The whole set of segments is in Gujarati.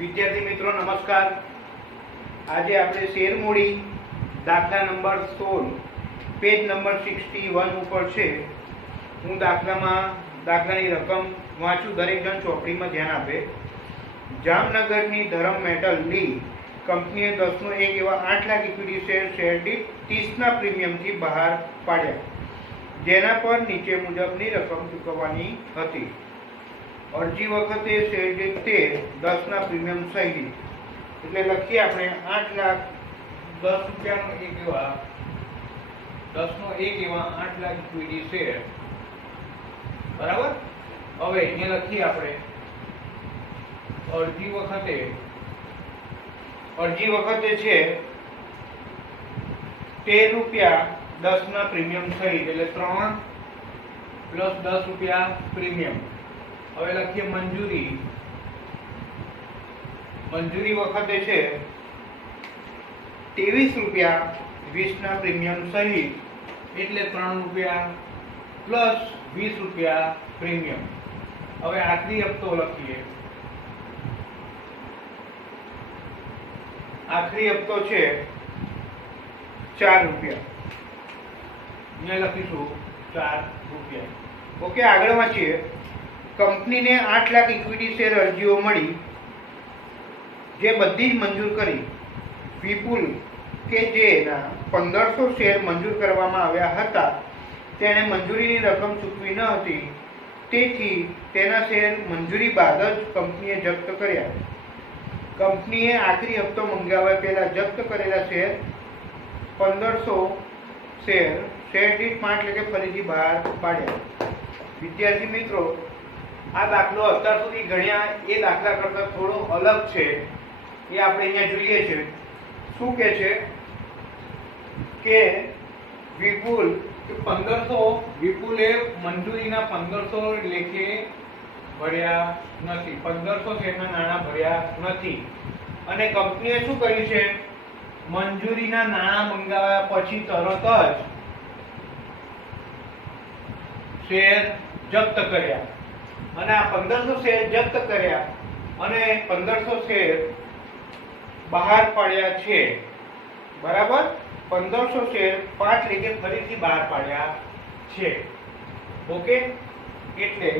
विद्यार्थी मित्रों नमस्कार। आज આપણે શેર મૂડી દાખલા નંબર 16 પેજ નંબર 61 ઉપર છે। હું દાખલાની રકમ વાંચું, દરેક જણ ચોપડીમાં ધ્યાન આપે। જામનગરની ધરમ મેટલ લી કંપનીએ 10/1 એવા 8 લાખ ઇક્વિટી શેર દીઠ 30ના પ્રીમિયમથી બહાર પાડ્યા, જેના પર નીચે મુજબની રકમ ચૂકવવાની હતી। અરજી વખતે શેર દીઠ 10ના પ્રીમિયમ સહિત, એટલે લખીએ આપણે 8 લાખ 10 રૂપિયાનો એક એવા 10/1 એવા 8 લાખ ઇક્વિટી શેર, બરાબર। હવે અહીંયા લખીએ આપણે અરજી વખતે છે 13 રૂપિયા 10ના પ્રીમિયમ સહિત, એટલે 3 + 10 રૂપિયા પ્રીમિયમ। હવે લખીએ મંજૂરી વખતે છે 23 રૂપિયા 20ના પ્રીમિયમ સહિત, એટલે 3 રૂપિયા + 20 રૂપિયા પ્રીમિયમ। હવે આખરી હપ્તો લખીએ। આખરી હપ્તો છે 4 રૂપિયા, અહીંયા લખીશું 4 રૂપિયા। ઓકે, આગળ વાંચીએ। કંપનીને 8 લાખ ઇક્વિટી શેર અરજીઓ મળી, જે બધી જ મંજૂર કરી। વિપુલ કે જેના 1500 શેર મંજૂર કરવામાં આવ્યા હતા, તેણે મંજૂરીની રકમ ચૂકવી ન હતી, તેથી તેના શેર મંજૂરી બાદ જ કંપનીએ જપ્ત કર્યા। કંપનીએ આખરી હપ્તો મંગાવ્યા પહેલા જપ્ત કરેલા શેર 1500 શેર દીઠ 5 લાખે ફરીથી બહાર પાડ્યા। વિદ્યાર્થી મિત્રો, આ દાખલો અત્યાર સુધી ગણ્યા એ દાખલા કરતાં થોડો અલગ છે, એ આપણે અહીંયા જોઈએ છે। શું કહે છે કે વિપુલે મંજૂરીના 1500 લેખે ભર્યા નથી, 1500 શેરના નાણાં ભર્યા નથી, અને કંપનીએ શું કર્યું છે, મંજૂરીના નાણાં મંગાવ્યા પછી તરત જ શેર જપ્ત કર્યા, અને આ 1500 શેર જપ્ત કર્યા અને 1500 શેર બહાર પાડ્યા છે, બરાબર। 1500 શેર 5 લેખે ફરીથી બહાર પાડ્યા છે। ઓકે, એટલે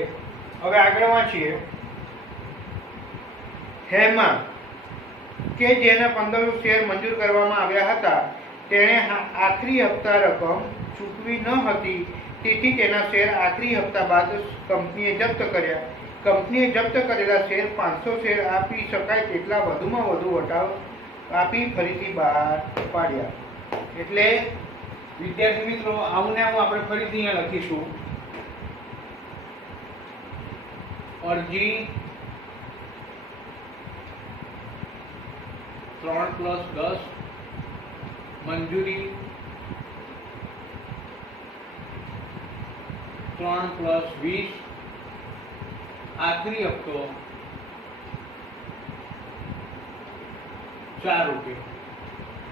હવે આગળ વાંચીએ। હેમા કે જેના 1500 શેર મંજૂર કરવામાં આવ્યા હતા, તેણે આખરી હપ્તા રકમ ચૂકવી ન હતી, તેથી તેના શેર આખરી હપ્તા બાદ કંપનીએ જપ્ત કર્યા। કંપનીએ જપ્ત કરેલા શેર 500 શેર આપી શકાય તેટલા વધુમાં વધુ વટાવ આપી ફરીથી બહાર પાડ્યા। એટલે વિદ્યાર્થી મિત્રો, આવું ને આવું આપણે ફરીથી અહીંયા લખીશું। અરજી 3 + 10, મંજૂરી 3 + 20, આખરી હપ્તો 4 રૂપિયા,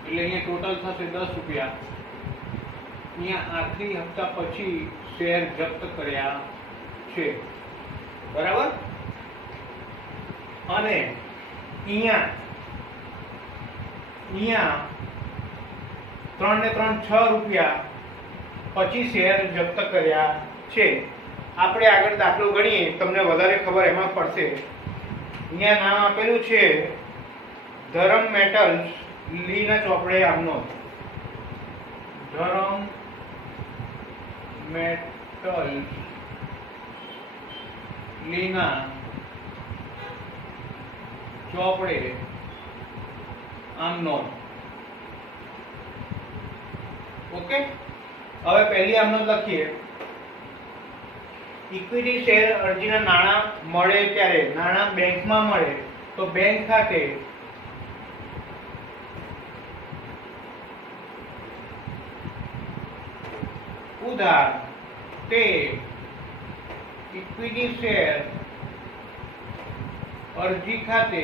એટલે અહીંયા ટોટલ થશે 10 રૂપિયા। અહીંયા આખરી હપ્તા પછી શેર જપ્ત કર્યા છે, બરાબર। અને અહીંયા 3 ને 3 6 રૂપિયા પછી શેર જપ્ત કર્યા છે। આપણે આગળ દાખલો ગણીએ, તમને વધારે ખબર એમાં પડશે। અહીંયા નામ આપેલું છે ધરમ મેટલ્સ લીના ચોપડે આમનો, ધરમ મેટલ્સ લીના ચોપડે આમનો। ઓકે, હવે પહેલી આમનો લખીએ। ઇક્વિટી શેર અરજીના નાણાં મળે ત્યારે નાણાં બેંકમાં મળે તો બેંક ખાતે ઉધાર તે ઇક્વિટી શેર અરજી ખાતે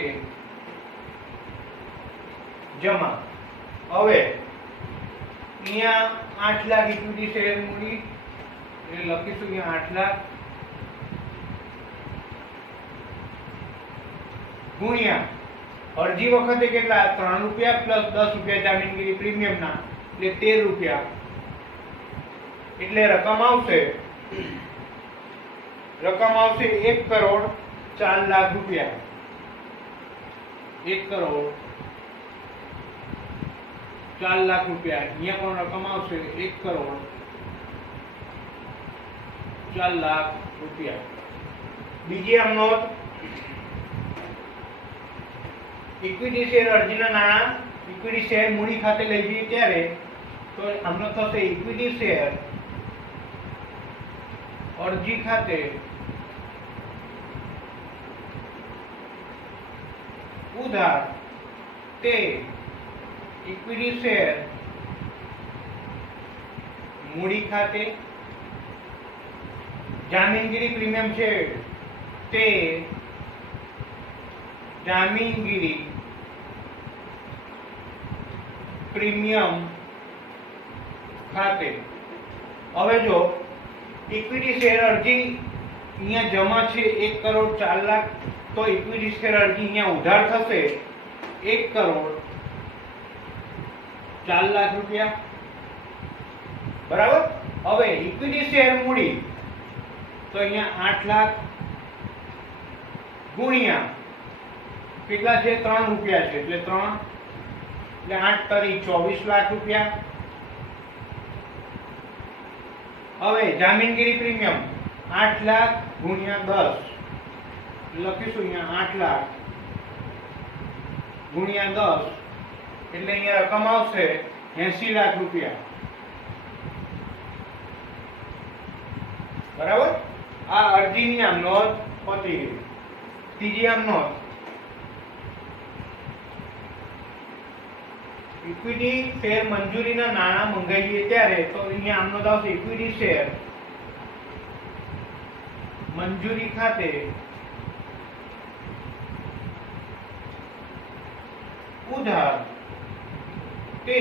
જમા। હવે અહીંયા 8 લાખ ઇક્વિટી શેર મૂડી, એટલે લખીશું અહીંયા 8 લાખ गुणिया અરજી વખતે કેટલા 3 રૂપિયા પ્લસ 10 રૂપિયા જામીનગીરી પ્રીમિયમના એટલે 13 રૂપિયા, એટલે રકમ આવશે 1 કરોડ 4 લાખ રૂપિયા. 1 કરોડ 4 લાખ રૂપિયા. અહીંયા પણ રકમ આવશે 1 કરોડ 4 લાખ રૂપિયા. બીજી આમ નોંધ, ઇક્વિટી શેર અરજીના નાણાં ઇક્વિટી શેર મૂડી ખાતે લઈ જઈએ ત્યારે તો આમનો થશે ઇક્વિટી શેર અરજી ખાતે ઉધાર તે ઇક્વિટી શેર મૂડી ખાતે જામીનગીરી પ્રીમિયમ છે તે જામીનગીરી પ્રીમિયમ ખાતે. હવે જો ઇક્વિટી શેર અરજી અહીંયા જમા છે 1 કરોડ 4 લાખ, તો ઇક્વિટી શેર અરજી અહીંયા ઉધાર થશે 1 કરોડ 4 લાખ રૂપિયા. બરાબર. હવે ઇક્વિટી શેર મૂડી તો અહીંયા 8 લાખ ગુણ્યા કેટલા છે 3 રૂપિયા છે એટલે 3 એટલે 8 તરી 24 લાખ રૂપિયા. હવે જામીનગીરી પ્રીમિયમ 8 લાખ ગુણ્યા 10 લખીશું અહીંયા 8 લાખ ગુણ્યા 10 એટલે અહીંયા રકમ આવશે 80 લાખ રૂપિયા. બરાબર. આ અરજીની આમ નોંધ પતી ગઈ. ત્રીજી આમ નોંધ, ઇક્વિટી શેર મંજૂરીના નાણાં મંગાવીએ ત્યારે તો અહીંયા આમ નોંધ આવશે ઇક્વિટી શેર મંજૂરી ખાતે ઉધાર તે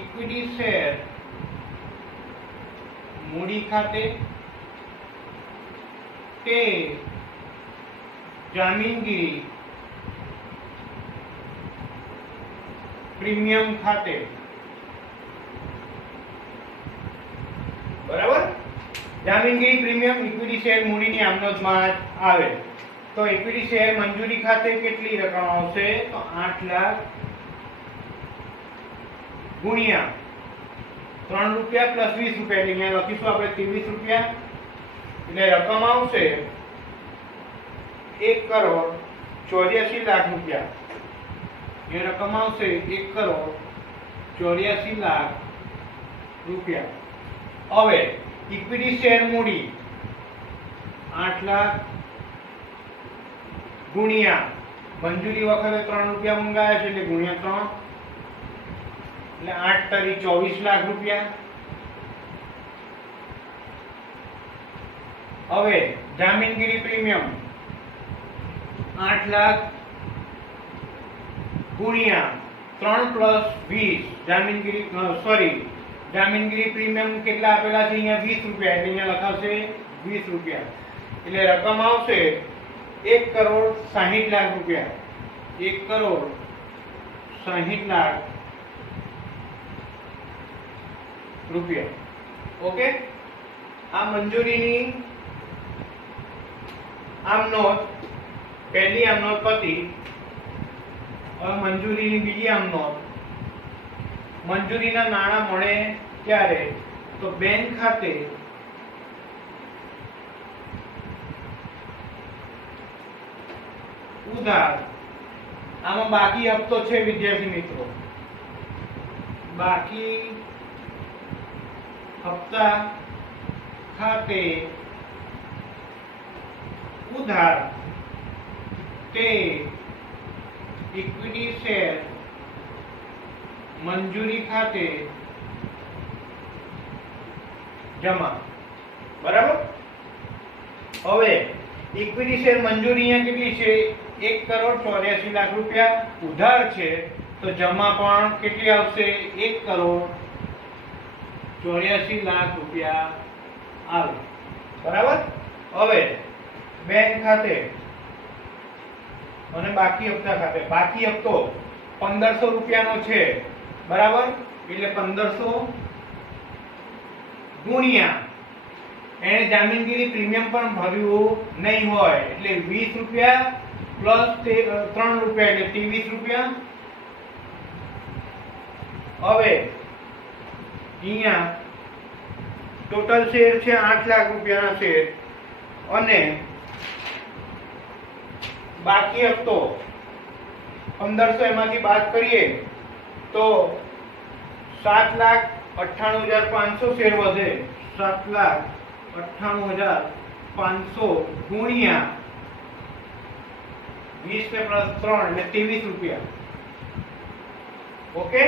ઇક્વિટી શેર મૂડી ખાતે તે જામીનગીરી પ્રીમિયમ ખાતે. બરાબર. જામીનગીરી પ્રીમિયમ ઇક્વિટી શેર મૂડીની આમનોંધમાં આવે તો ઇક્વિટી શેર મંજૂરી ખાતે કેટલી રકમ આવશે તો 8 લાખ ગુણ્યા 3 રૂપિયા પ્લસ 20 રૂપિયા એટલે અહીંયા લખીશું આપણે 23 રૂપિયા એટલે રકમ આવશે 1 કરોડ 84 લાખ રૂપિયા. એ રકમ આવશે 1 કરોડ 84 લાખ રૂપિયા. હવે ઇક્વિટી શેર મૂડી 8 લાખ ગુણ્યા મંજૂરી વખતે 3 રૂપિયા મંગાયા છે એટલે ગુણ્યા 3 એટલે 8 તરી 24 લાખ રૂપિયા. હવે જામીનગીરી પ્રીમિયમ 8 લાખ ગુણ્યા 3 પ્લસ 20 જામીનગીરી પ્રીમિયમ કેટલા આપેલા છે અહીંયા 20 રૂપિયા એટલે અહીંયા લખાશે 20 રૂપિયા એટલે રકમ આવશે 1 કરોડ 60 લાખ રૂપિયા. 1 કરોડ 60 લાખ રૂપિયા. ઓકે. આ મંજૂરીની આમ નોંધ પહેલી આમ નોંધ પતી. હવે મંજૂરીની બીજી આમ નોંધ, મંજૂરીના નાણાં મળે ત્યારે તો બેંક ખાતે ઉધાર. આમાં બાકી હપ્તો છે વિદ્યાર્થી મિત્રો, બાકી હપ્તા ખાતે ઉધાર તે ઇક્વિટી શેર મંજૂરી ખાતે જમા. બરાબર. હવે ઇક્વિટી શેર મંજૂરી અહીંયા કેટલી છે 1 કરોડ 84 લાખ રૂપિયા ઉધાર છે તો જમા પણ કેટલી આવશે 1 કરોડ 84 લાખ રૂપિયા આવે. બરાબર. હવે બેંક ખાતે અને બાકી હપ્તા ખાતે. બાકી હપ્તો 1500 રૂપિયાનો છે, બરાબર, એટલે 1500 ગુણ્યા એને જામીનગીરી પ્રીમિયમ પણ ભર્યું નહીં હોય એટલે 20 રૂપિયા પ્લસ 3 રૂપિયા એટલે 23 રૂપિયા. હવે અહીંયા ટોટલ શેર છે 8 લાખ રૂપિયાના શેર અને બાકી હપ્તો 1500 એમાંથી બાદ કરીએ તો 7,98,500 શેર વધે. 7,98,500 ગુણ્યા 20 ને પ્લસ 3 એટલે 23 રૂપિયા. ઓકે,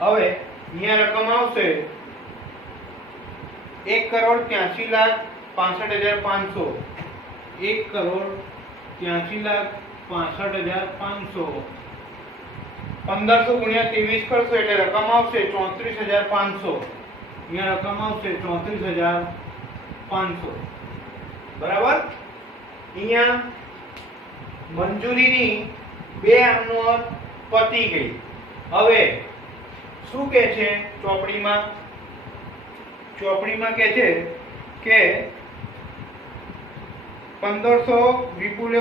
હવે અહીંયા રકમ આવશે 1,83,65,500. 1,83,65,500 1500 ગુણ્યા 23 કરશો એટલે રકમ આવશે 34,500. અહીંયા રકમ આવશે 34,500. બરાબર. અહીંયા મંજૂરીની બે આમનોંધ પતી ગઈ. હવે શું કે છે ચોપડીમાં કે છે કે 1500 વિપુલે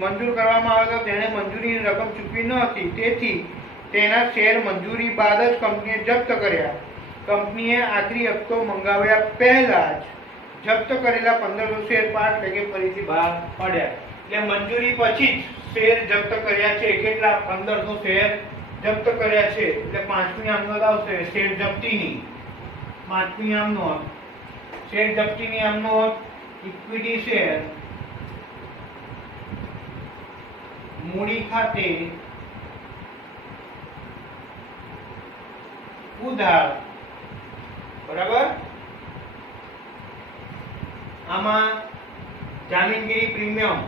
મંજૂર કરવામાં આવ્યો તો તેણે મંજૂરીની રકમ ચૂકવી ન હતી, તેથી તેના શેર મંજૂરી બાદ જ કંપનીએ જપ્ત કર્યા. કંપનીએ આખરી હપ્તો મંગાવ્યા પહેલા જ જપ્ત કરેલા 1500 શેર પાછા એટલે કે ફરીથી બહાર પાડ્યા. એટલે મંજૂરી પછી જ શેર જપ્ત કર્યા છે. કેટલા? 1500 શેર જપ્ત કર્યા છે. એટલે પાંચમી આમનોંધ આવશે શેર જપ્તીની. પાંચમી આમનોંધ શેર જપ્તીની આમનોંધ ઇક્વિટી શેર મૂડી ખાતે ઉધાર. બરાબર. આમાં જામીનગીરી પ્રીમિયમ,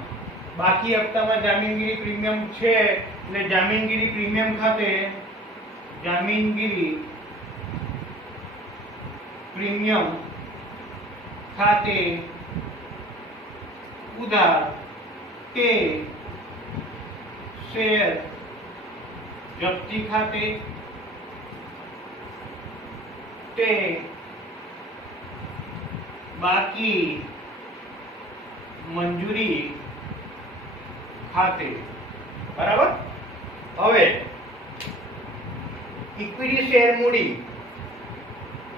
બાકી હપ્તામાં જામીનગીરી પ્રીમિયમ છે એટલે જામીનગીરી પ્રીમિયમ ખાતે જામીનગીરી પ્રીમિયમ ખાતે ઉધાર તે શેર જપ્તી ખાતે તે બાકી મંજૂરી ખાતે. બરાબર. હવે ઇક્વિટી શેર મૂડી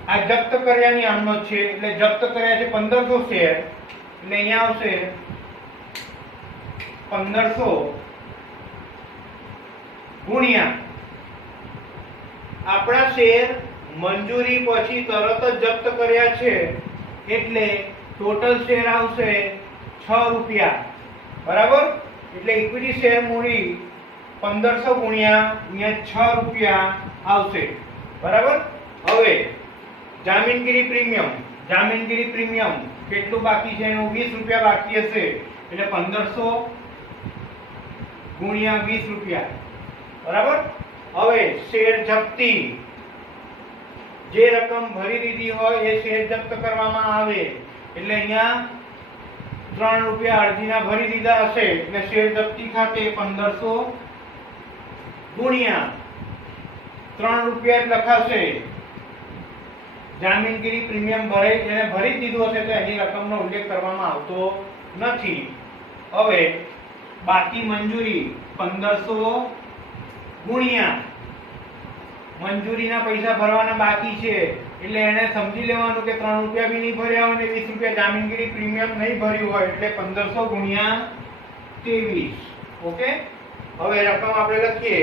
આ જપ્ત કર્યાની આમનોંધ છે એટલે જપ્ત કર્યા છે 1500 શેર એટલે અહીંયા આવશે 1500 ગુણ્યા આપણા શેર મંજૂરી પછી તરત જ જપ્ત કર્યા છે એટલે ટોટલ શેર આવશે 6 રૂપિયા. બરાબર. એટલે ઇક્વિટી શેર મૂડી 1500 ગુણ્યા અહીંયા 6 રૂપિયા આવશે. બરાબર. હવે જામીનગીરી પ્રીમિયમ કેટલું બાકી છે? એનું 20 રૂપિયા બાકી હશે એટલે 1500 ગુણ્યા 20 રૂપિયા. બરાબર. હવે શેર જપ્તી, જે રકમ ભરી દીધી હોય એ શેર જપ્ત કરવામાં આવે એટલે અહીંયા 3 રૂપિયા અરજીના ભરી દીધા હશે એટલે શેર જપ્તી ખાતે 1500 ગુણ્યા 3 રૂપિયા જ લખાશે. જામીનગીરી પ્રીમિયમ એને ભરી દીધું હશે તો એની રકમનો ઉલ્લેખ કરવામાં આવતો નથી. હવે બાકી મંજૂરી 1500 ગુણ્યા મંજૂરીના પૈસા ભરવાના બાકી છે એટલે એને સમજી લેવાનું કે 3 રૂપિયા બી નહીં ભર્યા હોય અને 20 રૂપિયા જામીનગીરી પ્રીમિયમ નહીં ભર્યું હોય એટલે 1500 ગુણ્યા 23. ઓકે. હવે રકમ આપણે લખીએ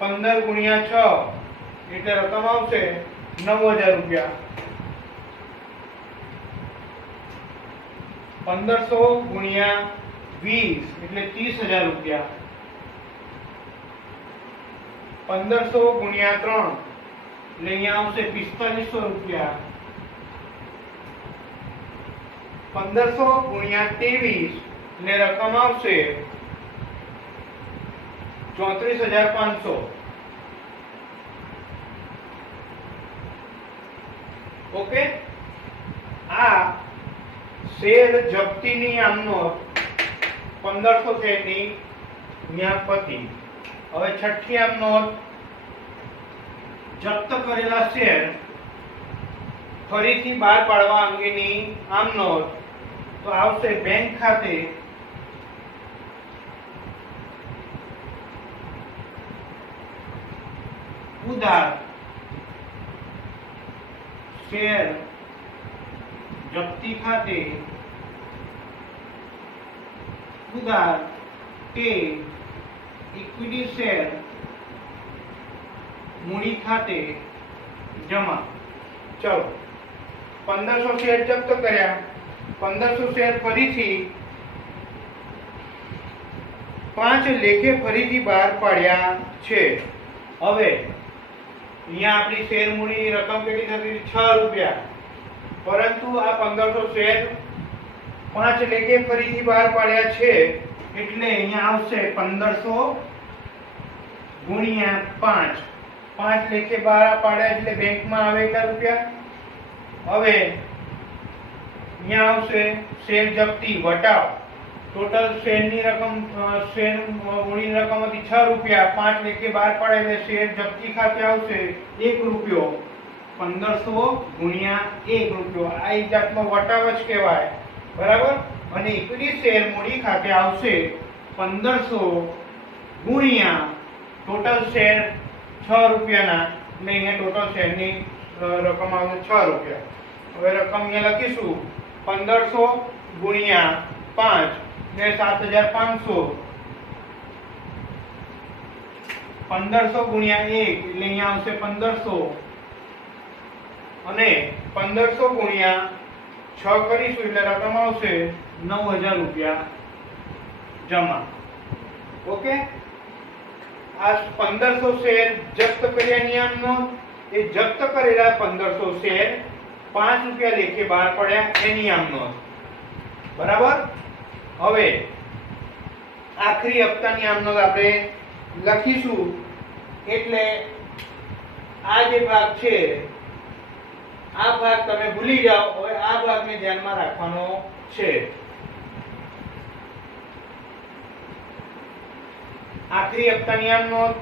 15 ગુણ્યા 6 એટલે રકમ આવશે 9000 રૂપિયા. 1500 ગુણ્યા 20 એટલે 30000 રૂપિયા. 1500 ગુણ્યા 3 એટલે અહીંયા આવશે 4500 રૂપિયા. 1500 ગુણ્યા 23 એટલે રકમ આવશે 34,500. ઓકે. આ શેર જપ્તીની આમ નોંધ 1500 શેરની ન્યા પતિ. હવે છઠ્ઠી આમ નોંધ જપ્ત કરેલા શેર ફરીથી બહાર પાડવા અંગેની આમ નોંધ તો આવશે બેંક ખાતે ઉધાર શેર જપ્તી ખાતે ઉધાર તે ઇક્વિટી શેર મૂડી ખાતે જમા. ચલો 1500 શેર જપ્ત કર્યા, 1500 શેર ફરીથી 5 લેખે ફરીથી બહાર પાડ્યા છે. હવે અહીંયા આપણી શેર મૂડીની રકમ કેટલી થતી? 6 રૂપિયા. પરંતુ આ 1500 શેર 5 લેખે ફરીથી બહાર પાડ્યા છે એટલે અહીંયા આવશે 1500 ગુણ્યા 5. 5 લેખે બહાર પાડ્યા એટલે બેંકમાં આવે કેટલા રૂપિયા? હવે અહીંયા આવશે શેર જપ્તી વટાવ. ટોટલ શેરની રકમ શેર મૂડીની રકમ હતી 6 રૂપિયા. 5 લેખે બહાર પાડે એટલે શેર જપ્તી ખાતે આવશે 1 રૂપિયો. 1500 ગુણ્યા 1 રૂપિયો. આ એક જાતનો વટાવ જ કહેવાય, બરાબર. અને ઇક્વિટી શેર મૂડી ખાતે આવશે 1500 ગુણ્યા ટોટલ શેર 6 રૂપિયાના, એટલે અહીંયા ટોટલ શેરની રકમ આવશે 6 રૂપિયા. હવે રકમ અહીંયા લખીશું 1500 ગુણ્યા 5 એટલે 7500. 1500 ગુણ્યા 1 એટલે અહીંયા આવશે 1500 અને 1500 ગુણ્યા 6 કરીશું એટલે રકમ આવશે 9000 રૂપિયા જમા. ઓકે. આ 1500 શેર જપ્ત કર્યા નિયમનો એ જપ્ત કરેલા 1500 શેર 5 રૂપિયા લેખે બહાર પડ્યા એ નિયમનો, બરાબર. હવે આખરી હપ્તાની આમ નોંધ આપણે લખીશું એટલે આ જે ભાગ છે આ ભાગ તમે ભૂલી જાઓ. હવે આ ભાગને ધ્યાનમાં રાખવાનો છે. આખરી હપ્તાની આમ નોંધ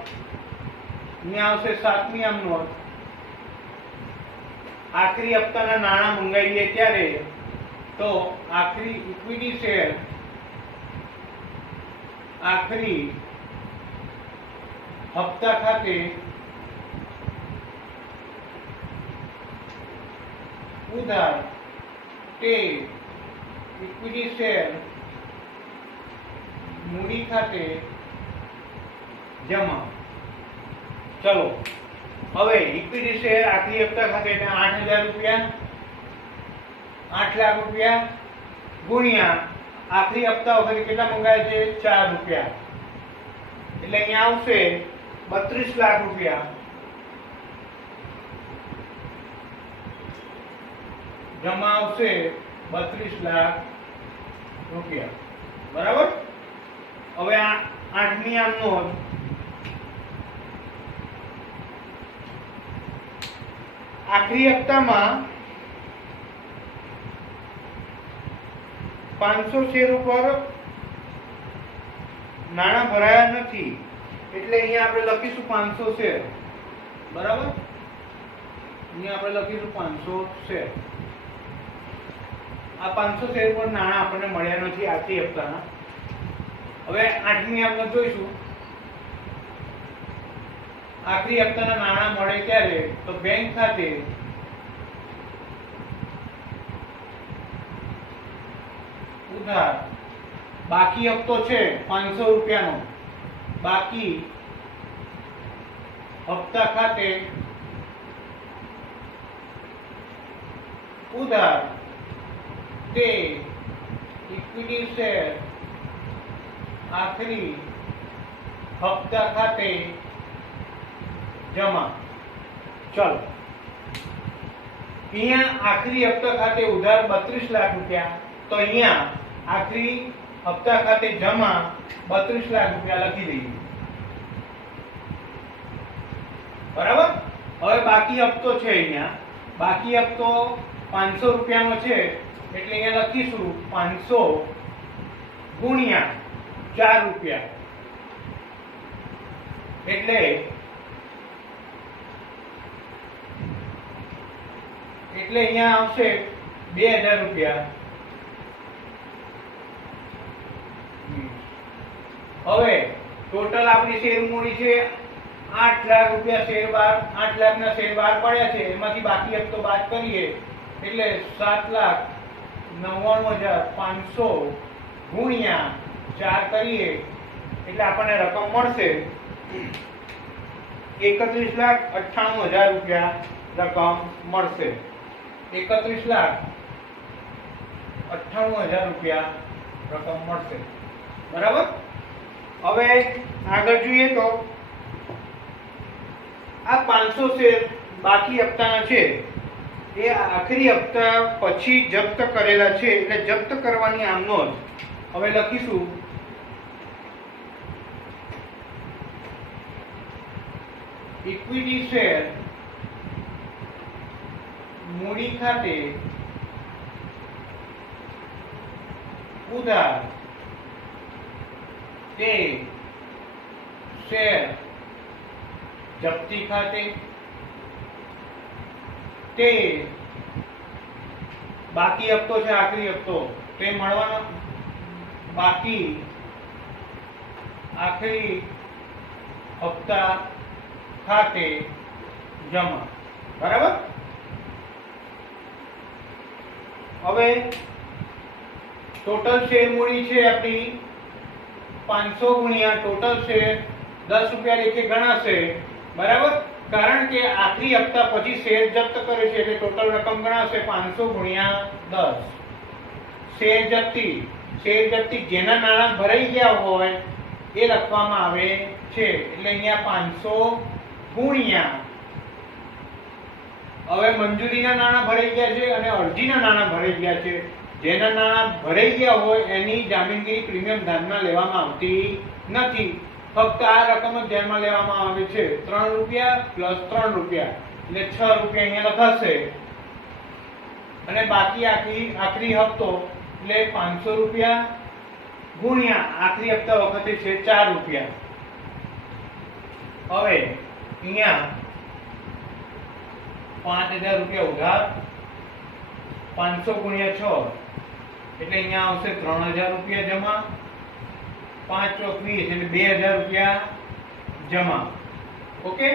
અહીંયા આવશે 7મી આમ નોંધ. આખરી હપ્તાના નાણાં મંગાવીએ ત્યારે તો આખરી ઇક્વિટી શેર આખરી હપ્તા ખાતે ઉધાર તે ઇક્વિટી શેર મૂડી ખાતે જમા. ચલો હવે ઇક્વિટી શેર આખરી હપ્તા ખાતે 8000 રૂપિયા, 8 લાખ રૂપિયા ગુણ્યા આખરી હપ્તા વખતે કેટલા મંગાય છે? 4 રૂપિયા. એટલે અહીંયા આવશે 32 લાખ રૂપિયા જમા આવશે 32 લાખ રૂપિયા, બરાબર. હવે આ 8મી આમ નોંધ આખરી હપ્તામાં 500 શેર ઉપર નાણાં ભરાયા નથી એટલે અહીંયા આપણે લખીશું 500 શેર, બરાબર. અહીંયા આપણે લખીશું 500 શેર. આ 500 શેર પર નાણાં આપણને મળ્યા નથી આખરી હપ્તાના. હવે 8મી આપણે જોઈશું. આખરી હપ્તાના નાણાં મળે ત્યારે તો બેંક ખાતે ઉધાર બાકી હપ્તો છે 500 રૂપિયાનો, બાકી હપ્તા ખાતે ઉધાર તે ઇક્વિટી શેર આખરી હપ્તા ખાતે જમા. ચલો અહીંયા આખરી હપ્તા ખાતે ઉધાર 32 લાખ રૂપિયા, તો અહીંયા આખરી હપ્તા ખાતે જમા 32 લાખ રૂપિયા લખી દઈએ, બરાબર. હવે બાકી હપ્તો છે, અહીંયા બાકી હપ્તો 500 રૂપિયાનો છે એટલે અહીંયા લખીશું 500 ગુણ્યા 4 રૂપિયા એટલે અહીંયા આવશે 2000 રૂપિયા. હવે ટોટલ આપણી શેર મૂડી છે 8 લાખ રૂપિયા. શેર બાર 8 લાખના શેર બાર પડ્યા છે, એમાંથી બાકી હપ્તો બાદ કરીએ એટલે 7,99,500 ગુણ્યા 4 કરીએ એટલે આપણને રકમ મળશે 31,98,000 રૂપિયા રકમ મળશે. 31,98,000 રૂપિયા રકમ મળશે. બરાબર. હવે આગળ જોઈએ તો આ 500 શેર બાકી હપ્તાના છે એ આખરી હપ્તા પછી જપ્ત કરેલા છે એટલે જપ્ત કરવાની આમ નોંધ. હવે લખીશું ઇક્વિટી શેર મૂડી ખાતે ઉધાર તે શેર જપ્તી ખાતે તે બાકી હપ્તો છે આખરી હપ્તો તે મળવાનો બાકી આખરી હપ્તા ખાતે જમા. બરાબર. હવે ટોટલ શેર મૂડી છે આપણી 500 ગુણ્યા ટોટલ શેર 10 રૂપિયા લેખે ગણાશે. બરાબર. કારણ કે આખરી હપ્તા પછી શેર જપ્ત કરે છે એટલે ટોટલ રકમ ગણાશે 500 ગુણ્યા 10. શેર જપ્તી જેના નાણાં ભરાઈ ગયા હોય એ લખવામાં આવે છે એટલે અહીંયા 500 ગુણ્યા હવે મંજૂરીના નાણાં ભરાઈ ગયા છે અને અરજીના નાણાં ભરાઈ ગયા છે. જેના નાણાં ભરાઈ ગયા હોય એની જામીનગીરી પ્રીમિયમ ધ્યાનમાં લેવામાં આવતી નથી. ફક્ત આ રકમ જ ધ્યાનમાં લેવામાં આવે છે. 3 રૂપિયા પ્લસ 3 રૂપિયા એટલે 6 રૂપિયા અહીંયા લખાશે અને બાકી આખરી હપ્તો એટલે 500 રૂપિયા ગુણ્યા આખરી હપ્તા વખતે છે 4 રૂપિયા. હવે અહીંયા 5000 રૂપિયા ઉધાર 500 ગુણ્યા 6 એટલે અહીંયા આવશે 3000 રૂપિયા જમા. 5 ચોક 20 એટલે 2000 રૂપિયા જમા. ઓકે.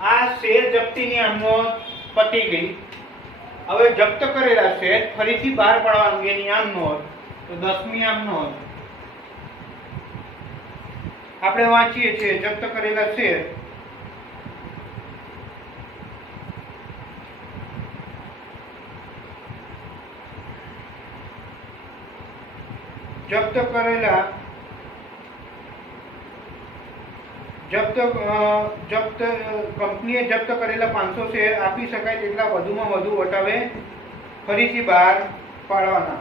આ શેર જપ્તીની આમનો પતી ગઈ. હવે જપ્ત કરેલા શેર ફરીથી બહાર પાડવા અંગેની આમ નોંધ. તો 10મી આમ નોંધ આપણે વાંચીએ છીએ. જપ્ત કરેલા શેર કંપનીએ જપ્ત કરેલા 500 શેર આપી શકાય તેટલા વધુમાં વધુ વટાવે ફરીથી બહાર પાડવાના.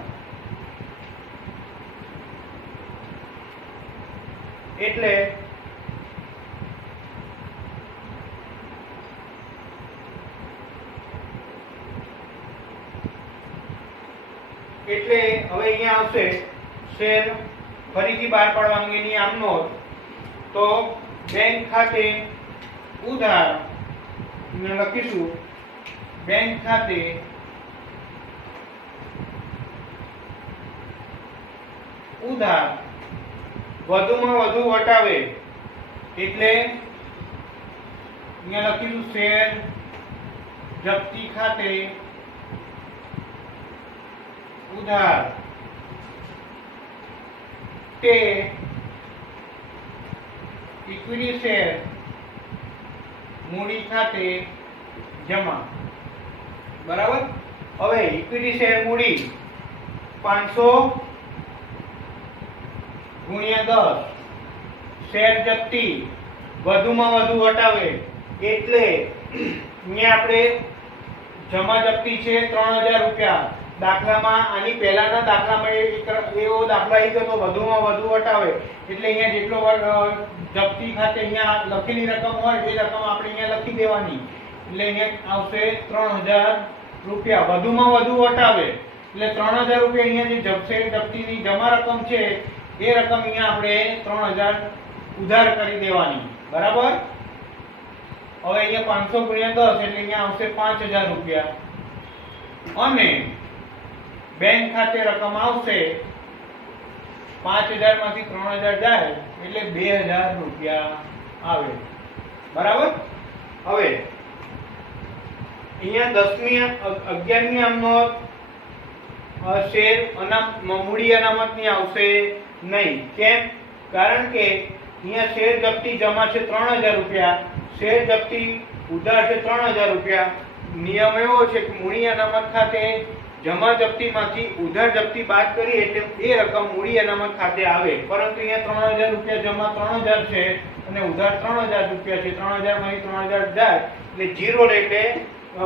એટલે હવે અહીંયા આવશે શેર ફરીથી બહાર પાડવા અંગેની આમ નોંધ. તો બેંક ખાતે ઉધાર લખીશું. બેંક ખાતે ઉધાર વધુમાં વધુ વટાવે એટલે અહીંયા લખીશું શેર જપ્તી ખાતે ઉધાર તે ઇક્વિટી શેર મૂડી ખાતે જમા. બરાબર. હવે ઇક્વિટી શેર મૂડી 500 ગુણ્યા 10 શેર જપ્તી વધુમાં વધુ વટાવે એટલે અહીંયા આપણે જમા જપ્તી છે 3000 રૂપિયા. દાખલામાં આની પહેલાના દાખલામાં એવો દાખલા આવી ગયો તો વધુમાં વધુ વટાવે એટલે અહીંયા જેટલો જપ્તી ખાતે અહીંયા લખેલી રકમ હોય એ રકમ આપણે અહીંયા લખી દેવાની એટલે અહીંયા આવશે 3000 રૂપિયા. વધુમાં વધુ વટાવે એટલે 3000 રૂપિયા અહીંયા જે શેર જપ્તીની જમા રકમ છે એ રકમ અહીંયા આપણે 3000 ઉધાર કરી દેવાની, બરાબર. હવે અહીંયા 500 × 10 એટલે અહીંયા આવશે 5000 રૂપિયા અને બેંક ખાતે રકમ આવશે 5000 માંથી 3000 જાય એટલે 2000 રૂપિયા આવે, બરાબર. હવે અહીંયા 11મી અનામત શેર મૂડી અનામતની આવશે નહીં. કેમ? કારણ કે અહીંયા શેર જપ્તી જમા છે 3000 રૂપિયા, શેર જપ્તી ઉધાર છે 3000 રૂપિયા. નિયમ એવો છે કે મૂડી અનામત ખાતે જમા જપ્તીમાંથી ઉધાર જપ્તી બાદ કરી એટલે એ રકમ મૂડી અનામત ખાતે આવે. પરંતુ અહીંયા 3000 રૂપિયા જમા 3000 છે અને ઉધાર 3000 રૂપિયા છે, 3000 માંથી 3000 જાય એટલે 0 એટલે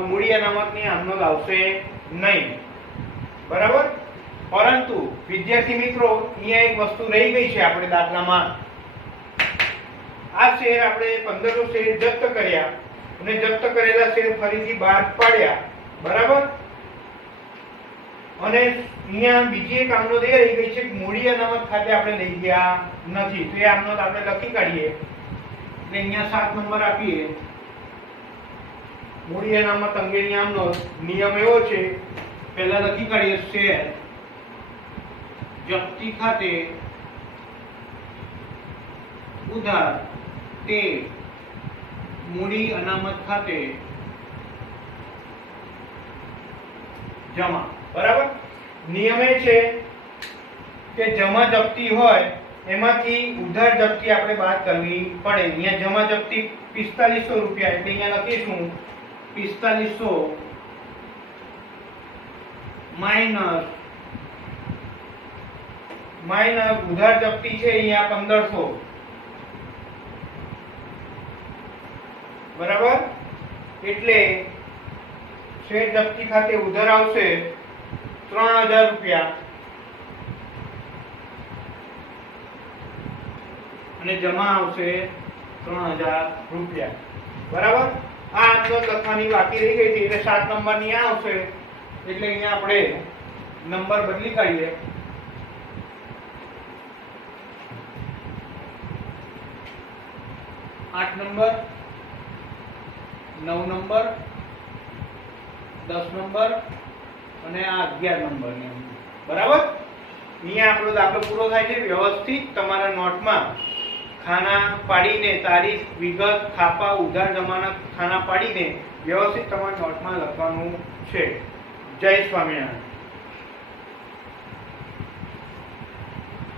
મૂડી અનામતની આમનોંધ આવશે નહીં, બરાબર. પરંતુ વિદ્યાર્થી મિત્રો અહીંયા એક વસ્તુ રહી ગઈ છે આપણે દાખલામાં. આ શેર આપણે 1500 શેર જપ્ત કર્યા અને જપ્ત કરેલા શેર ફરીથી બહાર પાડ્યા, બરાબર. અને અહીંયા બીજી એક આમનોંધ એ રહી ગઈ છે કે મૂડી અનામત ખાતે આપણે લઈ ગયા નથી, તો એ આમનોંધ આપણે લખી કાઢીએ. એટલે અહીંયા 7 નંબર આપીએ. મૂડી અનામત અંગેની આમનોંધ નિયમ એવો છે, પહેલા લખી કાઢીએ શેર જપ્તી ખાતે ઉધાર તે મૂડી અનામત ખાતે જમા, બરાબર. નિયમ એ છે કે જમા જપ્તી હોય એમાંથી ઉધાર જપ્તી આપણે બાદ કરવી પડે. અહીંયા જમા જપ્તી 4500 રૂપિયા એટલે અહીંયા લખીશું 4500 માઇનસ ઉધાર જપ્તી છે અહીંયા 1500, બરાબર. એટલે શેર જપ્તી ખાતે ઉધાર આવશે 3000 રૂપિયા અને જમા આવશે 3000 રૂપિયા, બરાબર. આ આમનોંધ લખવાની બાકી રહી ગઈ હતી એટલે 7 નંબરની આ આવશે. એટલે અહીંયા આપણે નંબર બદલી કાઢીએ. 8 નંબર, 9 નંબર, 10 નંબર અને આ 11 નંબર, બરાબર. અહીંયા આપણો દાખલો પૂરો થાય છે. વ્યવસ્થિત તમારા નોટમાં ખાના પાડીને તારીખ, વિગત, ખાપા, ઉધાર જમાના ખાના પાડીને વ્યવસ્થિત તમારા નોટમાં લખવાનું છે. જય સ્વામિનારાયણ.